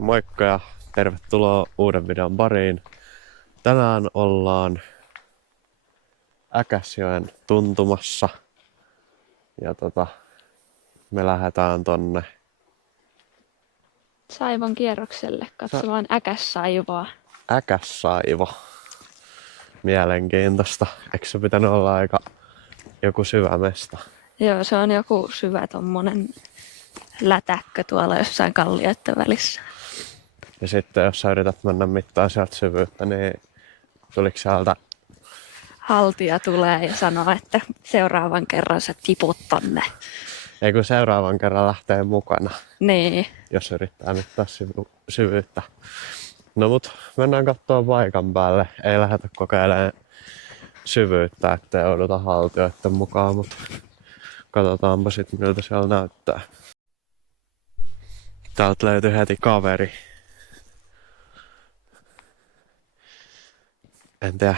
Moikka ja tervetuloa uuden videon pariin. Tänään ollaan Äkäsjoen tuntumassa. Ja me lähdetään tonne Saivon kierrokselle katsomaan Äkässaivoa. Äkässaivo. Mielenkiintoista. Eikö se pitänyt olla aika joku syvä mesta? Joo, se on joku syvä tommonen lätäkkö tuolla jossain kallioiden välissä. Ja sitten jos sä yrität mennä mittaan sieltä syvyyttä, niin tuliko sieltä Haltija tulee ja sanoo, että seuraavan kerran sä tiput tonne. ei kun seuraavan kerran lähtee mukana, Niin. jos yrittää mittaa syvyyttä. No mut mennään kattoo paikan päälle. Ei lähdetä kokeilemaan syvyyttä, ettei jouduta haltijoiden mukaan, mutta katsotaanpa sit miltä siellä näyttää. Täältä löytyi heti kaveri. En tiedä,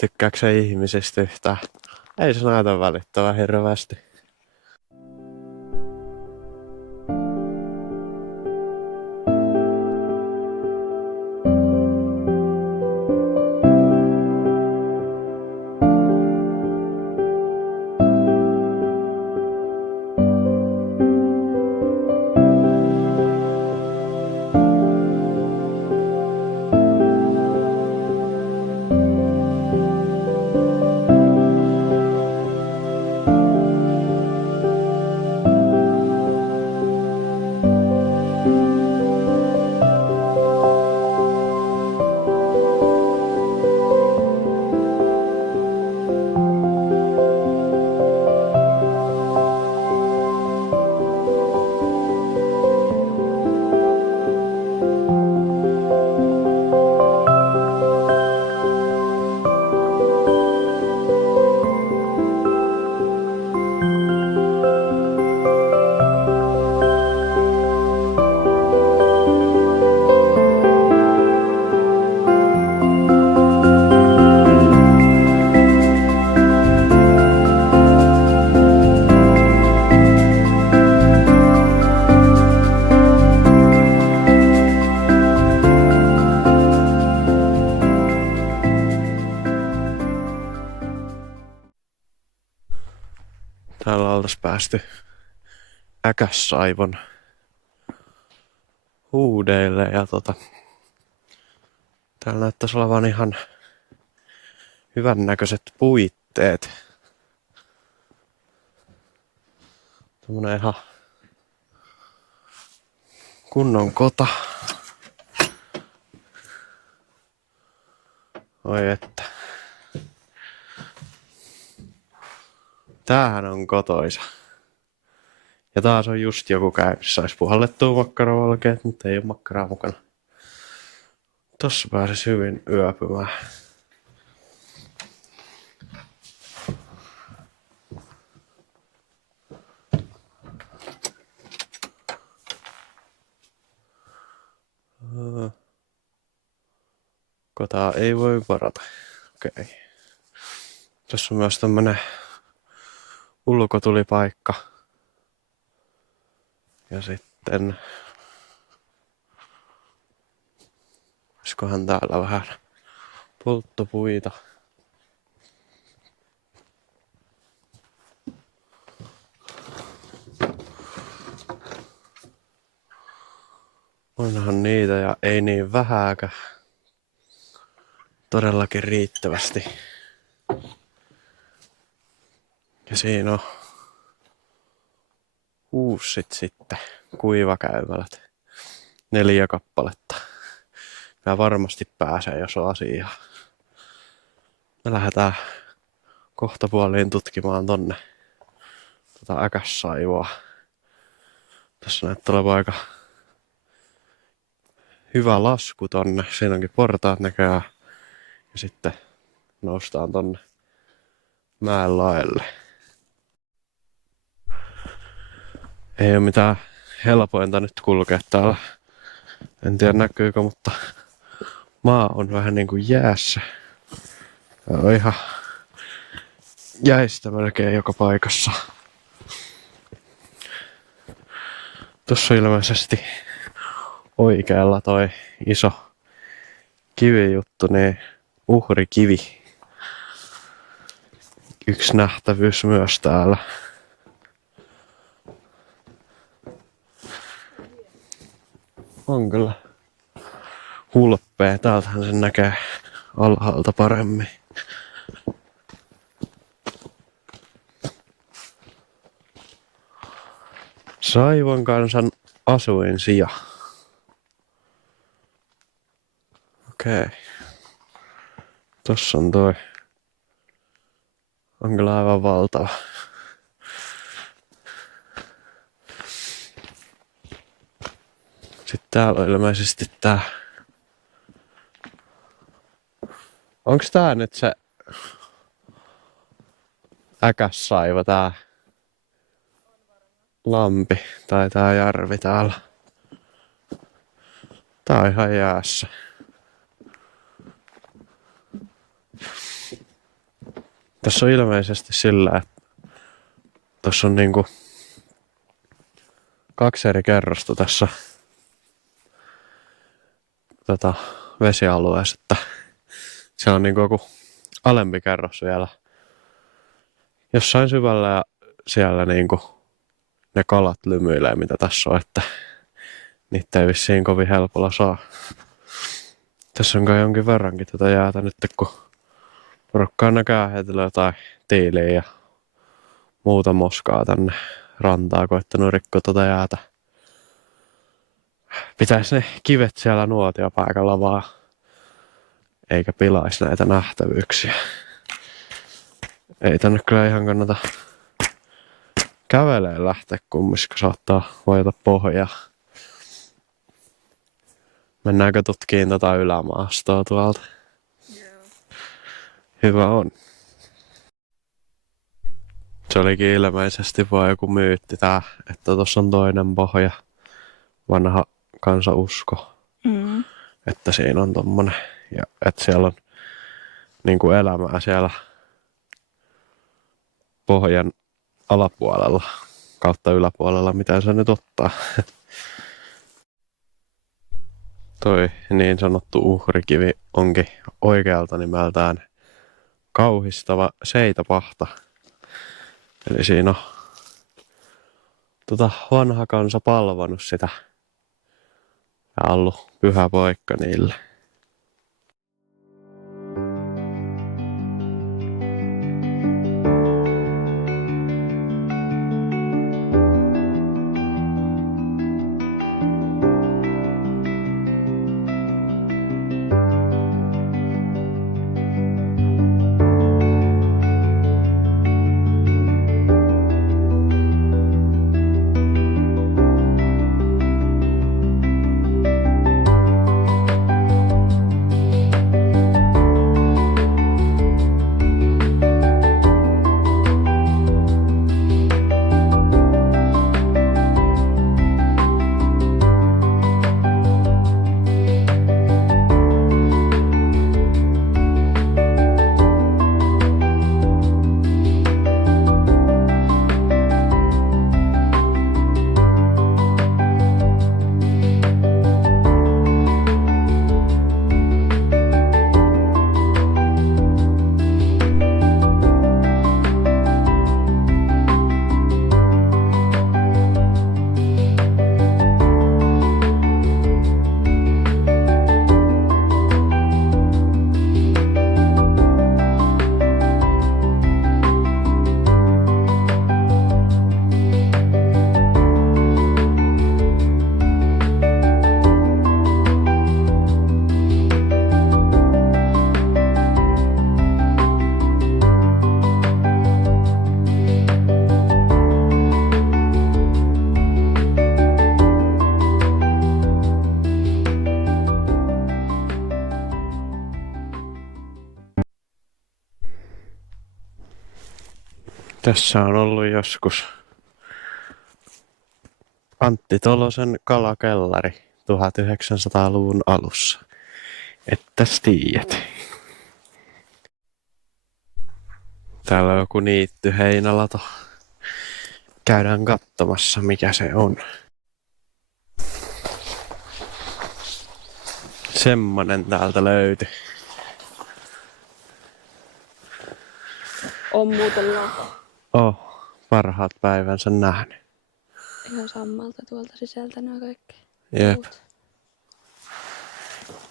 tykkääkö se ihmisistä yhtään. Ei se näytä välittävän hirveästi. Täällä oltais päästy Äkässaivon huudeille ja täällä näyttäisi olevan ihan hyvännäköiset puitteet. Tämmönen ihan kunnon kota. Oi että. Tämähän on kotoisa. Ja taas on just joku käynnissä. Sais puhallettua makkaravalkeet, mutta ei ole makkaraa mukana. Tossa pääsis hyvin yöpymään. Kotaa ei voi varata. Okei. Tässä on myös tämmönen ulkotulipaikka. Ja sitten olisikohan täällä vähän polttopuita. Onhan niitä ja ei niin vähääkään. Todellakin riittävästi. Ja siinä on uussit sitten kuivakäymälät. 4 kappaletta. Ja varmasti pääsee, jos on asiaa. Me lähdetään kohtapuoliin tutkimaan tonne Äkässaivoa. Tässä näyttää olevan aika hyvä lasku tonne. Siinä onkin portaat näköjään. Ja sitten noustaan tonne mäen laelle. Ei oo mitään helpointa nyt kulkea täällä. En tiedä näkyykö, mutta maa on vähän niinku jäässä. Tää on ihan jäistä melkein joka paikassa. Tossa on ilmeisesti oikealla toi iso kivijuttu, niin uhrikivi. Yksi nähtävyys myös täällä. On kyllä hulppea. Täältähän sen näkee alhaalta paremmin. Saivon kansan asuinsija. Okei. Tossa on toi. On kyllä aivan valtava. Sitten täällä on ilmeisesti tää. Onks tää nyt se Äkässaiva tää lampi tai tää järvi täällä? Tää on ihan jäässä. Tässä on ilmeisesti sillä, että tossa on niinku 2 eri kerrosta tässä vesialueessa, että siellä on niinku joku alempi kerros vielä jossain syvällä ja siellä niinku ne kalat lymyilee, mitä tässä on, että niitä ei vissiin kovin helpolla saa. Tässä on kai jonkin verrankin tätä jäätä nyt, kun porukka on näköjään heitellyt jotain tiiliä ja muuta moskaa tänne rantaa, koittanut rikkoa tuota jäätä. Pitäis ne kivet siellä nuotiopaikalla vaan, eikä pilaisi näitä nähtävyyksiä. Ei tänne kyllä ihan kannata käveleen lähteä kummis, kun saattaa vajota pohjaa. Mennäänkö tutkiin tota ylämaastoa tuolta? Joo. Hyvä on. Se olikin ilmeisesti vaan joku myytti tää, että tossa on toinen pohja. Vanha kansausko. Että siinä on tommonen. Ja että siellä on niinku elämää siellä pohjan alapuolella kautta yläpuolella, mitä se nyt ottaa. Toi niin sanottu uhrikivi onkin oikealta nimeltään kauhistava seitapahta. Eli siinä on vanha kansa palvonut sitä ja ollut pyhä paikka niille. Tässä on ollut joskus Antti Tolosen kalakellari 1900-luvun alussa. Ettäs tiedät. Täällä on joku niitty heinälato. Käydään katsomassa mikä se on. Semmonen täältä löytyi. On muuten lako. Parhaat päivänsä nähnyt. Ihan sammalta tuolta sisältä nämä kaikki. Jep. Puut.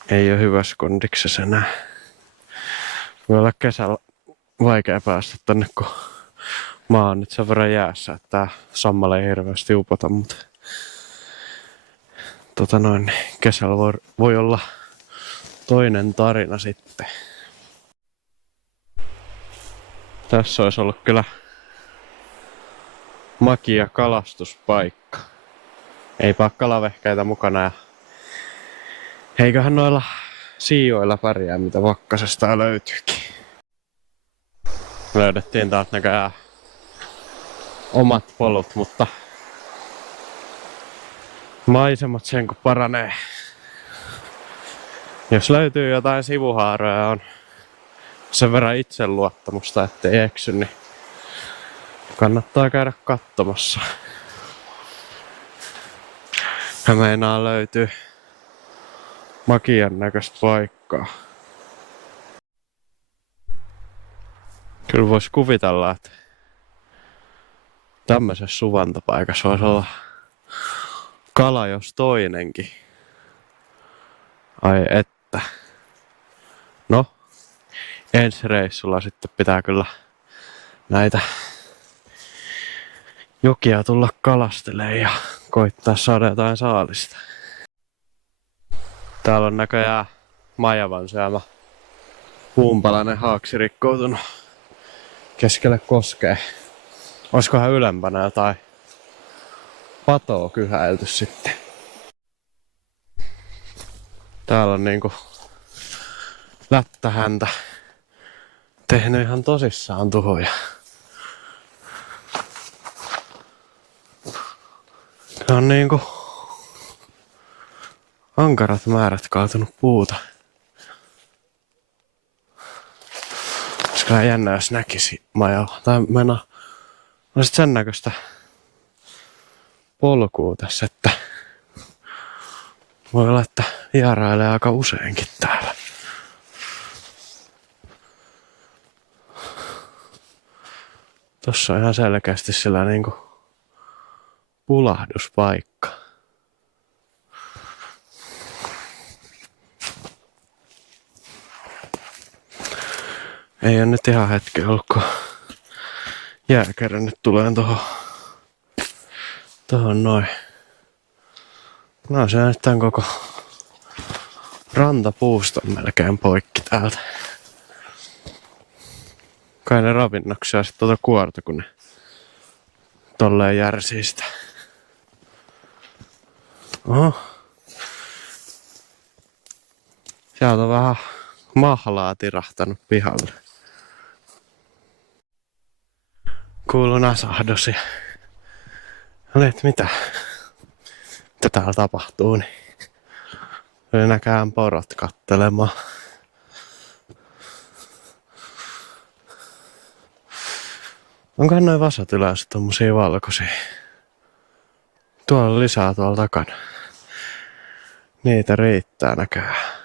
Ei oo hyvässä kondiksessa enää. Voi olla kesällä vaikea päästä tänne, kun maa on nyt sen verran jäässä, että tää sammalle ei hirveästi upota, mutta kesällä voi olla toinen tarina sitten. Tässä olisi ollut kyllä makia kalastuspaikka. Ei pakkalavehkeitä mukana ja eiköhän noilla siijoilla pärjää, mitä pakkasesta löytyykin. Löydettiin täältä näköjään omat polut, mutta maisemat sen kun paranee. Jos löytyy jotain sivuhaaroja ja on sen verran itseluottamusta, ettei eksy, niin kannattaa käydä katsomassa. Ja meinaa löytyy makian näköistä paikkaa. Kyllä vois kuvitella, että tämmöisessä suvantopaikassa voisi olla kala jos toinenkin. Ai että. No, ensi reissulla sitten pitää kyllä näitä jokia tulla kalastelemaan ja koittaa saada jotain saalista. Täällä on näköjään Majavan syömä puunpalainen haaksi rikkoutunut keskelle koskea. Olisikohan ylempänä jotain patoa kyhäilty sitten. Täällä on niinku lättähäntä tehnyt ihan tosissaan tuhoja. Se on niinku ankarat määrät kaatunut puuta. Olisikohan jännä, jos näkisi Majalla. Tai mennä on sit sen näköistä polkua tässä, että voi olla, että vierailee aika useinkin täällä. Tossa on ihan selkeästi sillä niinku pulahduspaikka. Ei oo nyt ihan hetki ollut, kun jääkärä nyt tulee tohon noin. No se on nyt tän koko rantapuuston melkein poikki täältä. Kai ne ravinnoksia sit kuorta, kun ne tolleen järsii sitä. Oho. Sieltä on vähän mahlaa tirahtanut pihalle. Kuuluu nasahdosi. Olet mitä täällä tapahtuu, niin tuli näkään porot kattelemaan. Onkohan noin vasat yleensä tommosia valkoisia? Tuolla on lisää tuolla takana. Niitä riittää näköjään.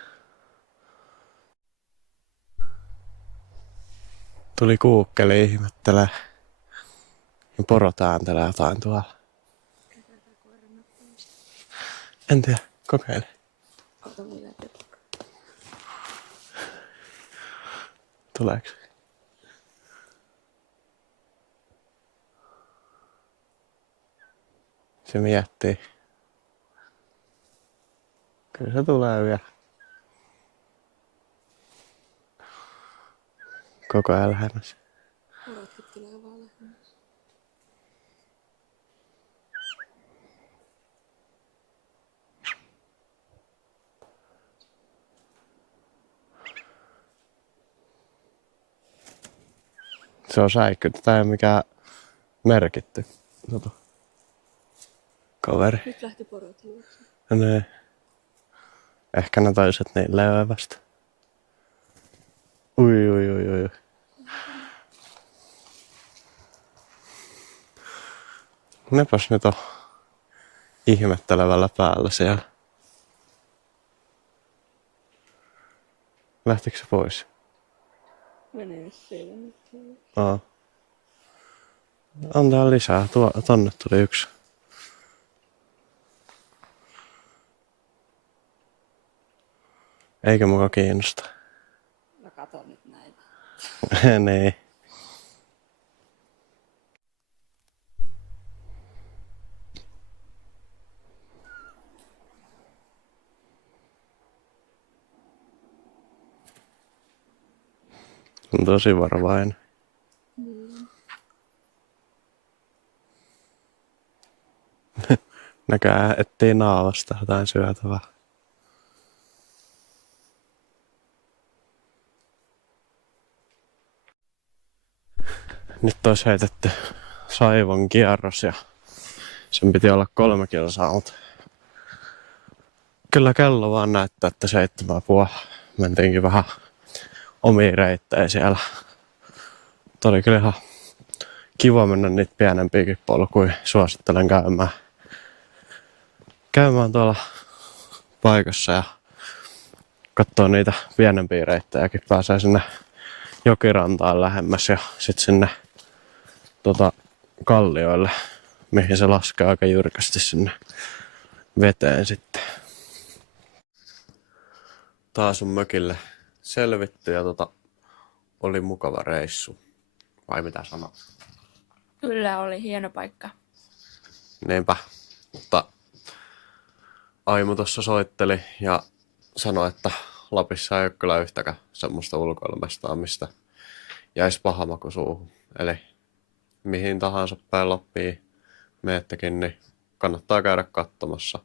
Tuli kuukkeli ihmettelee. Ja porot ääntelee jotain tuolla. En tiedä, kokeile. Tuleeko? Se miettii. Kyllä se tulee vielä. Koko ajan lähemmäs. Porotkin tulee vaan lähemmäs. Se on säikky. Tätä ei ole mikään merkitty. Kaveri. Nyt lähti porot juokse. Ne. Ehkä ne toiset niin leveävästä. Ui. Nepäs nyt on ihmettelevällä päällä siellä. Lähtikö se pois? Menee siellä. Aa. Antaa lisää. Tonne tuli yksi. Eikä muka kiinnosta. No kato nyt näitä. Niin. On tosi varovainen. Näkää ettei naavasta jotain syötävää. Nyt olisi heitetty Saivon kierros ja sen piti olla 3 kilsaa, mutta kyllä kello vaan näyttää, että 7,5. Mentiinkin vähän omiin reittejä siellä. Mutta oli kyllä ihan kiva mennä niitä pienempiäkin polkuja. Suosittelen käymään tuolla paikassa ja katsoa niitä pienempiä reittejäkin. Pääsee sinne jokirantaan lähemmäs ja sitten sinne kallioille, mihin se laskee aika jyrkästi sinne veteen sitten. Taas on mökille selvitty ja oli mukava reissu. Vai mitä sanoo? Kyllä oli hieno paikka. Niinpä, mutta Aimo tuossa soitteli ja sanoi, että Lapissa ei ole kyllä yhtäkään semmoista ulkoilmestaa, mistä jäisi paha maku suuhun. Eli mihin tahansa päin Lappiin meettekin, niin kannattaa käydä katsomassa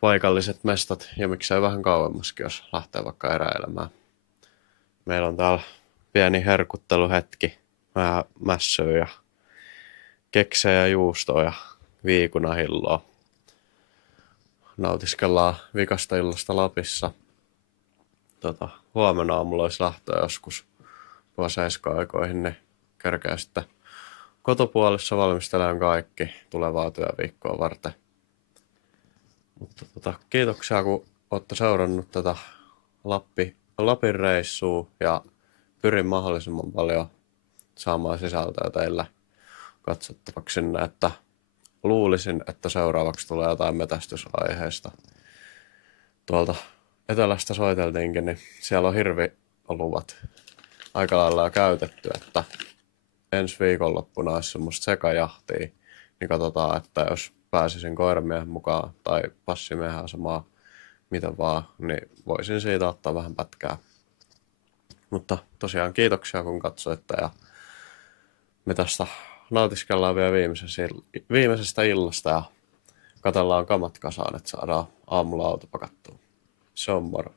paikalliset mestat ja miksei vähän kauemmaskin, jos lähtee vaikka eräilemään. Meillä on täällä pieni herkutteluhetki, vähän mässyä ja keksejä ja juustoa ja viikunahilloa. Nautiskellaan vikasta illasta Lapissa. Huomenna aamulla olisi lähtöä joskus 7 aikoihin, niin kerkeä sitten kotopuolessa valmistelemaan kaikki tulevaa työviikkoa varten. Mutta kiitoksia, kun olette seurannut tätä Lapin reissua ja pyrin mahdollisimman paljon saamaan sisältöä teille katsottavaksi sinne, että luulisin, että seuraavaksi tulee jotain metästysaiheista. Tuolta etelästä soiteltiinkin, niin siellä on hirvioluvat aika lailla jo käytetty, että ensi viikonloppuna olisi semmoista sekajahtia, niin katsotaan, että jos pääsisin koiramiehen mukaan tai passimiehen asemaan, mitä vaan, niin voisin siitä ottaa vähän pätkää. Mutta tosiaan kiitoksia, kun katsoitte ja me tästä nautiskellaan vielä viimeisestä illasta ja katsellaan kamat kasaan, että saadaan aamulla auto pakattua. Se on moro.